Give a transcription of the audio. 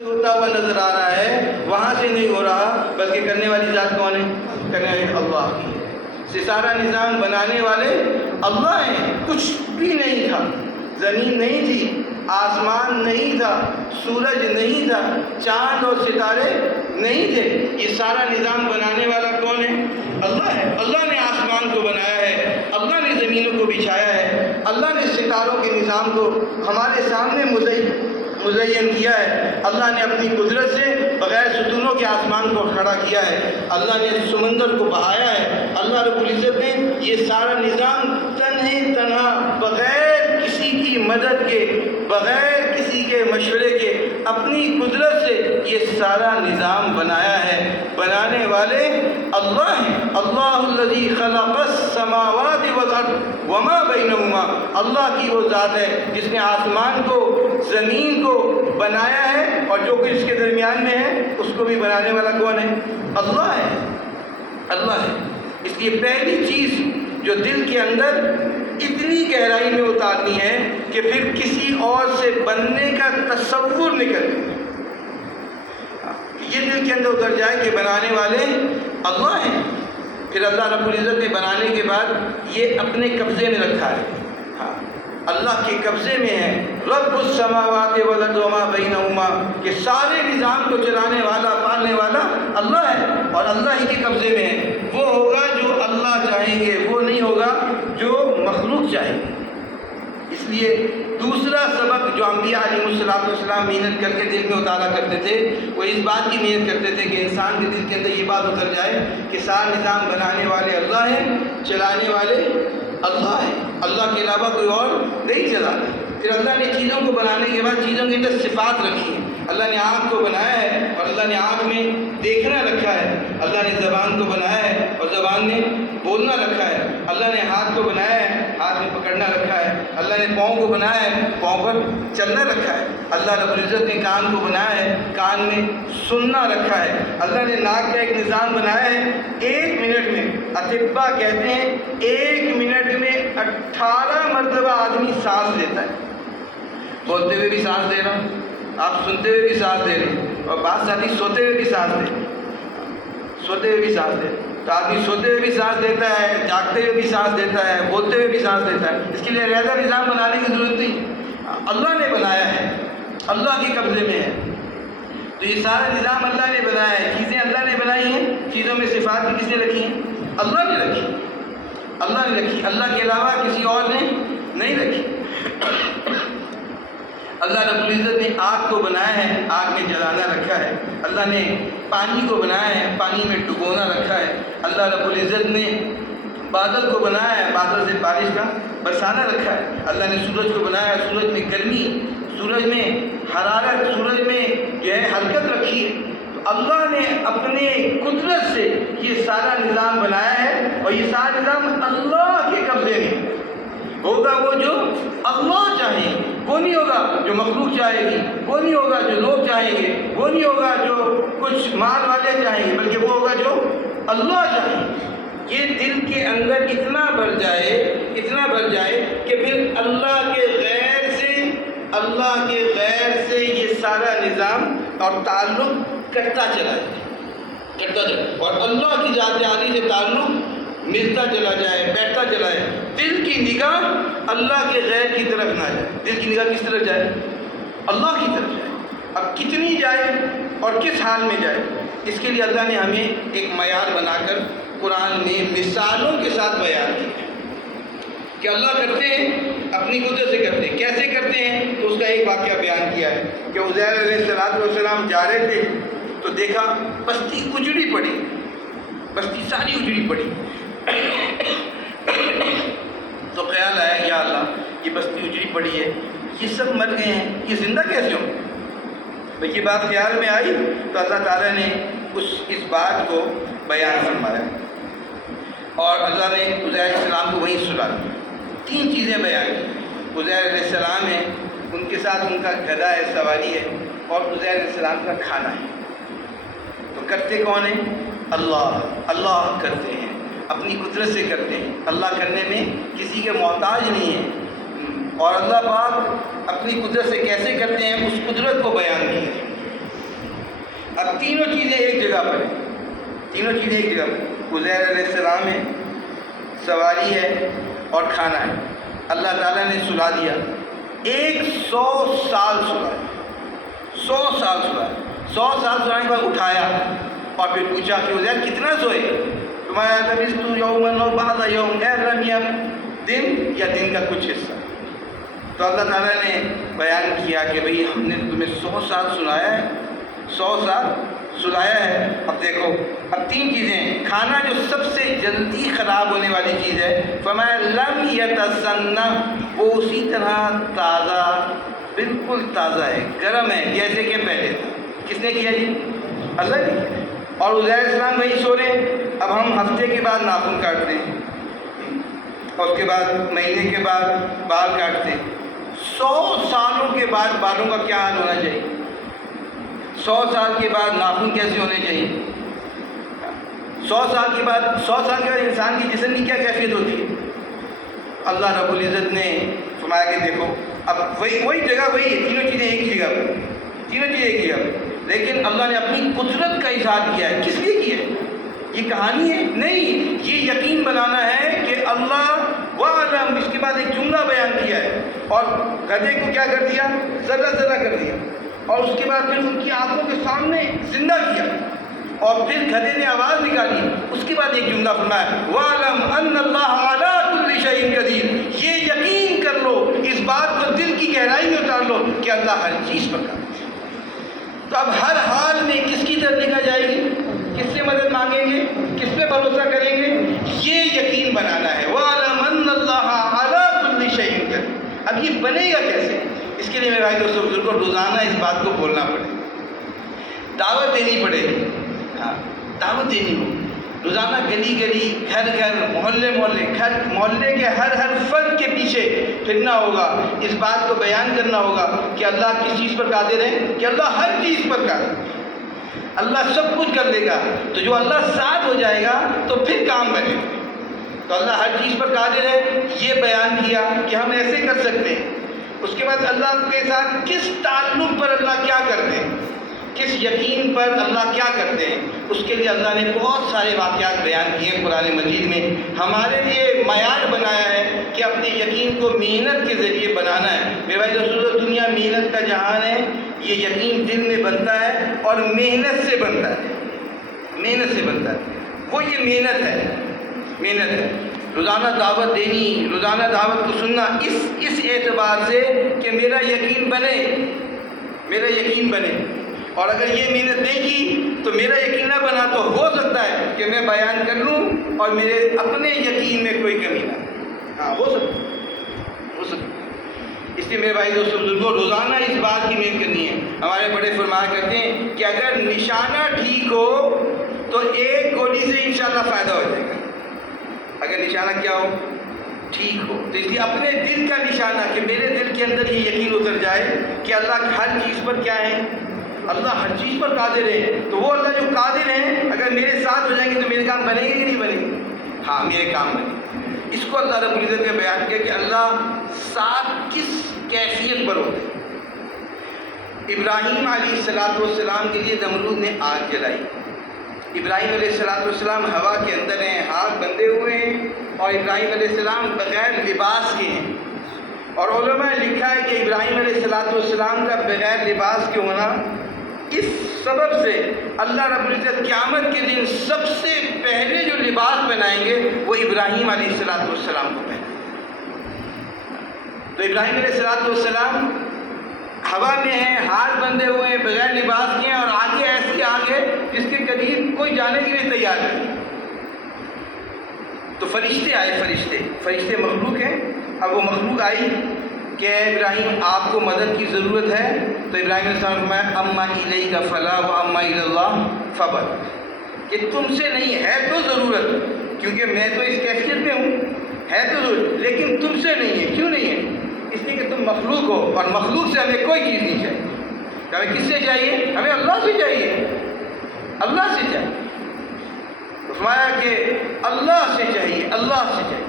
ہوتا ہوا نظر آ رہا ہے، وہاں سے نہیں ہو رہا، بلکہ کرنے والی ذات کون ہے؟ کرنے والی اللہ کی ہے۔ سارا نظام بنانے والے اللہ ہیں۔ کچھ بھی نہیں تھا، زمین نہیں تھی، آسمان نہیں تھا، سورج نہیں تھا، چاند اور ستارے نہیں تھے، یہ سارا نظام بنانے والا کون ہے؟ اللہ ہے۔ اللہ نے آسمان کو بنایا ہے، اللہ نے زمینوں کو بچھایا ہے، اللہ نے ستاروں کے نظام کو ہمارے سامنے مزین کیا ہے، اللہ نے اپنی قدرت سے بغیر ستونوں کے آسمان کو کھڑا کیا ہے، اللہ نے سمندر کو بہایا ہے، اللہ رب العزت نے یہ سارا نظام تنہا بغیر کسی کی مدد کے، بغیر کسی کے مشورے کے، اپنی قدرت سے یہ سارا نظام بنایا ہے۔ بنانے والے اللہ ہیں۔ اللہ الذی خلق السماوات والارض وما بینہما، اللہ کی وہ ذات ہے جس نے آسمان کو، زمین کو بنایا ہے، اور جو کچھ اس کے درمیان میں ہے اس کو بھی بنانے والا کون ہے؟ اللہ ہے۔ اللہ ہے۔ اس لیے پہلی چیز جو دل کے اندر اتنی گہرائی میں اتارنی ہے کہ پھر کسی اور سے بننے کا تصور نہیں کرے، یہ دل کے اندر اتر جائے کہ بنانے والے اللہ ہیں۔ پھر اللہ رب العزت نے بنانے کے بعد یہ اپنے قبضے میں رکھا ہے، ہاں اللہ کے قبضے میں ہے۔ رب السماوات والارض وما بینہما، کہ سارے نظام کو چلانے والا، پالنے والا اللہ ہے، اور اللہ ہی کے قبضے میں ہے۔ وہ ہوگا جو اللہ چاہیں گے، وہ نہیں ہوگا جو مخلوق چاہیں گے۔ اس لیے دوسرا سبق جو انبیاء علیہ السلام محنت کر کے دل میں اتارا کرتے تھے، وہ اس بات کی محنت کرتے تھے کہ انسان کے دل کے اندر یہ بات اتر جائے کہ سارا نظام بنانے والے اللہ ہیں، چلانے والے اللہ ہیں، اللہ کے علاوہ کوئی اور نہیں چلاتا۔ پھر اللہ نے چیزوں کو بنانے کے بعد چیزوں کے اندر صفات رکھی ہیں۔ اللہ نے آنکھ کو بنایا ہے اور اللہ نے آنکھ میں دیکھنا رکھا ہے، اللہ نے زبان کو بنایا ہے اور زبان میں بولنا رکھا ہے، اللہ نے ہاتھ کو بنایا ہے، ہاتھ میں پکڑنا رکھا ہے، اللہ نے پاؤں کو بنایا ہے، پاؤں پر چلنا رکھا ہے، اللہ رب العزت نے کان کو بنایا ہے، کان میں سننا رکھا ہے، اللہ نے ناک کا ایک نظام بنایا ہے۔ 1 منٹ میں اطباء کہتے ہیں 1 منٹ میں 18 مرتبہ آدمی سانس لیتا ہے۔ بولتے ہوئے بھی سانس لے رہا ہوں، آپ سنتے ہوئے بھی سانس لے رہے ہیں، اور بعض ساتھی سوتے ہوئے بھی سانس لے رہے ہیں، سوتے ہوئے بھی سانس لے رہے ہیں۔ تو آدمی سوتے ہوئے بھی سانس لیتا ہے، جاگتے ہوئے بھی سانس لیتا ہے، بولتے ہوئے بھی سانس لیتا ہے۔ اس کے لیے علیحدہ نظام بنانے کی ضرورت نہیں، اللہ نے بنایا ہے، اللہ کے قبضے میں ہے۔ تو یہ سارا نظام اللہ نے بنایا ہے، چیزیں اللہ نے بنائی ہیں، چیزوں میں صفات بھی کس نے رکھی ہیں؟ اللہ نے رکھی، اللہ نے رکھی، اللہ کے علاوہ کسی اور نے نہیں رکھی۔ اللہ رب العزت نے آگ کو بنایا ہے، آگ میں جلانا رکھا ہے، اللہ نے پانی کو بنایا ہے، پانی میں ڈبونا رکھا ہے، اللہ رب العزت نے بادل کو بنایا ہے، بادل سے بارش کا برسانا رکھا ہے، اللہ نے سورج کو بنایا ہے، سورج میں گرمی، سورج میں حرارت، سورج میں جو ہے حرکت رکھی ہے۔ تو اللہ نے اپنے قدرت سے یہ سارا نظام بنایا ہے، اور یہ سارا نظام اللہ کے قبضے میں ہوگا۔ وہ جو اللہ چاہے، وہ نہیں ہوگا جو مخلوق چاہے گی، وہ نہیں ہوگا جو لوگ چاہیں گے، وہ نہیں ہوگا جو کچھ مال والے چاہیں گے، بلکہ وہ ہوگا جو اللہ چاہیں گے۔ یہ دل کے اندر اتنا بھر جائے، اتنا بھر جائے کہ پھر اللہ کے غیر سے یہ سارا نظام اور تعلق کٹتا چلا جائے، اور اللہ کی ذات عالی سے تعلق ملتا چلا جائے، بیٹھتا چلا جائے۔ دل کی نگاہ اللہ کے غیر کی طرف نہ جائے، دل کی نگاہ کس طرف جائے؟ اللہ کی طرف جائے۔ اب کتنی جائے اور کس حال میں جائے، اس کے لیے اللہ نے ہمیں ایک معیار بنا کر قرآن میں مثالوں کے ساتھ بیان کیا کہ اللہ کرتے ہیں، اپنی قدرت سے کرتے ہیں۔ کیسے کرتے ہیں؟ تو اس کا ایک واقعہ بیان کیا ہے کہ عزیر علیہ السلام جا رہے تھے تو دیکھا بستی اجڑی پڑی، بستی ساری اجڑی پڑی۔ تو خیال آیا یا اللہ یہ بستی اجڑی پڑی ہے، یہ سب مر گئے ہیں، یہ زندہ کیسے ہوں؟ بھئی یہ بات خیال میں آئی تو اللہ تعالیٰ نے اس بات کو بیان فرمایا، اور اللہ نے عزیر علیہ السلام کو وہیں سلا دیا۔ 3 چیزیں بیان کی۔ عزیر علیہ السلام ہے، ان کے ساتھ ان کا گدھا ہے، سواری ہے، اور عزیر علیہ السلام کا کھانا ہے۔ تو کرتے کون ہیں؟ اللہ کرتے ہیں، اپنی قدرت سے کرتے ہیں، اللہ کرنے میں کسی کے محتاج نہیں ہے۔ اور اللہ پاک اپنی قدرت سے کیسے کرتے ہیں اس قدرت کو بیان کیا ہے۔ تینوں چیزیں ایک جگہ پر ہیں، تینوں چیزیں ایک جگہ پر، عزیر علیہ السلام ہے، سواری ہے اور کھانا ہے۔ اللہ تعالیٰ نے سلا دیا، 100 سال سلایا، 100 سال سلایا، 100 سال سلانے کے بعد اٹھایا اور پھر پوچھا کہ عزیر کتنا سوئے؟ تمہارا لبثت یوما او بعض یوم، اے اللہ میاں دن یا دن کا کچھ حصہ؟ تو اللہ تعالیٰ نے بیان کیا کہ بھئی ہم نے تمہیں 100 سال سلایا ہے، 100 سال سلایا ہے۔ اب دیکھو، اب 3 چیزیں، کھانا جو سب سے جلدی خراب ہونے والی چیز ہے، فرمایا لم یتسنہ، وہ اسی طرح تازہ، بالکل تازہ ہے، گرم ہے جیسے کہ پہلے تھا۔ کس نے کیا جی؟ اللہ نے کیا۔ اور عزیر علیہ السلام وہی سو رہے، اب ہم ہفتے کے بعد ناخن کاٹتے ہیں اور اس کے بعد مہینے کے بعد بال کاٹتے ہیں۔ 100 سالوں کے بعد بالوں کا کیا حال ہونا چاہیے؟ 100 سال کے بعد ناخن کیسے ہونے چاہیے؟ 100 سال کے بعد انسان کی جسم کی کیا کیفیت ہوتی ہے؟ اللہ رب العزت نے فرمایا کہ دیکھو، اب وہی جگہ وہی ہے، تینوں چیزیں ایک جگہ پر، تینوں چیزیں ایک جگہ پر، لیکن اللہ نے اپنی قدرت کا اظہار کیا ہے۔ کس لیے کیا ہے؟ یہ کہانی ہے نہیں، یہ یقین بنانا ہے کہ اللہ وَعَلَمْ، اس کے بعد ایک جملہ بیان کیا ہے اور گدھے کو کیا کر دیا؟ ذرہ ذرہ کر دیا، اور اس کے بعد پھر ان کی آنکھوں کے سامنے زندہ کیا، اور پھر گدھے نے آواز نکالی، اس کے بعد ایک جملہ فرمایا وَعَلَمْ أَنَّ اللَّهَ عَلَىٰ كُلِّ شَيْءٍ قَدِيرٌ، یہ یقین کر لو، اس بات کو دل کی گہرائی میں اتار لو کہ اللہ ہر چیز پر قادر ہے۔ تو اب ہر حال میں کس کی طرف نگاہ جائے گی؟ کس سے مدد مانگیں گے؟ کس پہ بھروسہ کریں گے؟ یہ یقین بنانا ہے، وَعَلَمْ أَنَّ اللَّهَ عَلَىٰ كُلِّ شَيْءٍ قَدِيرٌ۔ اب یہ بنے گا کیسے؟ اس کے لیے میرے بھائی دوستوں بزرگوں، روزانہ اس بات کو بولنا پڑے گا، دعوت دینی پڑے گی، ہاں دعوت دینی ہو، روزانہ گلی گلی، گھر گھر، محلے محلے، محلے کے ہر فرد کے پیچھے پھرنا ہوگا، اس بات کو بیان کرنا ہوگا کہ اللہ کس چیز پر قادر ہے، کہ اللہ ہر چیز پر قادر ہے، اللہ سب کچھ کر دے گا۔ تو جو اللہ ساتھ ہو جائے گا تو پھر کام بنے گا۔ تو اللہ ہر چیز پر قادر ہے، یہ بیان کیا کہ ہم ایسے کر سکتے ہیں۔ اس کے بعد اللہ کے ساتھ کس تعلق پر اللہ کیا کرتے ہیں، کس یقین پر اللہ کیا کرتے ہیں، اس کے لیے اللہ نے بہت سارے واقعات بیان کیے ہیں قرآن مجید میں، ہمارے لیے معیار بنایا ہے کہ اپنے یقین کو محنت کے ذریعے بنانا ہے۔ میرے بھائی دوستو، دنیا محنت کا جہان ہے، یہ یقین دل میں بنتا ہے اور محنت سے بنتا ہے، محنت سے بنتا ہے، وہ یہ محنت ہے، روزانہ دعوت دینی، روزانہ دعوت کو سننا، اس اعتبار سے کہ میرا یقین بنے، اور اگر یہ محنت نہیں کی تو میرا یقین نہ بنا تو ہو سکتا ہے کہ میں بیان کر لوں اور میرے اپنے یقین میں کوئی کمی نہ، ہاں ہو سکتا۔ اس لیے میرے بھائی دوستوں بزرگوں، روزانہ اس بات کی محنت کرنی ہے۔ ہمارے بڑے فرمایا کرتے ہیں کہ اگر نشانہ ٹھیک ہو تو ایک گولی سے انشاءاللہ فائدہ ہو جائے گا، اگر نشانہ کیا ہو؟ ٹھیک ہو۔ تو اس لیے اپنے دل کا نشانہ، کہ میرے دل کے اندر یہ یقین اتر جائے کہ اللہ ہر چیز پر کیا ہے، اللہ ہر چیز پر قادر ہے، تو وہ اللہ جو قادر ہیں اگر میرے ساتھ ہو جائیں گے تو میرے کام بنے گے کہ نہیں بنے گے؟ ہاں میرے کام بنے گے۔ اس کو اللہ رب العزت نے بیان کیا کہ اللہ ساتھ کس کیفیت پر ہوتے ہیں۔ ابراہیم علیہ السلام کے لیے نمرود نے آگ جلائی، ابراہیم علیہ السلام ہوا کے اندر ہیں، ہاتھ بندھے ہوئے ہیں، اور ابراہیم علیہ السلام بغیر لباس کے ہیں، اور علماء نے لکھا ہے کہ ابراہیم علیہ السلام کا بغیر لباس کے ہونا، اس سبب سے اللہ رب العزت قیامت کے دن سب سے پہلے جو لباس پہنائیں گے وہ ابراہیم علیہ السلام کو پہنائیں گے۔ تو ابراہیم علیہ السلام ہوا میں ہیں، ہاتھ بندھے ہوئے ہیں، بغیر لباس کے ہیں، اور آگے ایسی آگ ہے جس کے قریب کوئی جانے کے لیے تیار نہیں۔ تو فرشتے آئے، فرشتے مخلوق ہیں، اب وہ مخلوق آئی کہ ابراہیم آپ کو مدد کی ضرورت ہے، تو ابراہیم علیہ السلام نے فرمایا اما الیک فلا و اما الی اللہ فبر، کہ تم سے نہیں ہے تو ضرورت، کیونکہ میں تو اس کیفیت میں ہوں، ہے تو ضرورت، لیکن تم سے نہیں ہے۔ کیوں نہیں ہے؟ اس لیے کہ تم مخلوق ہو، اور مخلوق سے ہمیں کوئی چیز نہیں چاہیے۔ ہمیں کس سے چاہیے؟ ہمیں اللہ سے چاہیے، اللہ سے چاہیے۔ فرمایا کہ اللہ سے چاہیے، اللہ سے چاہیے۔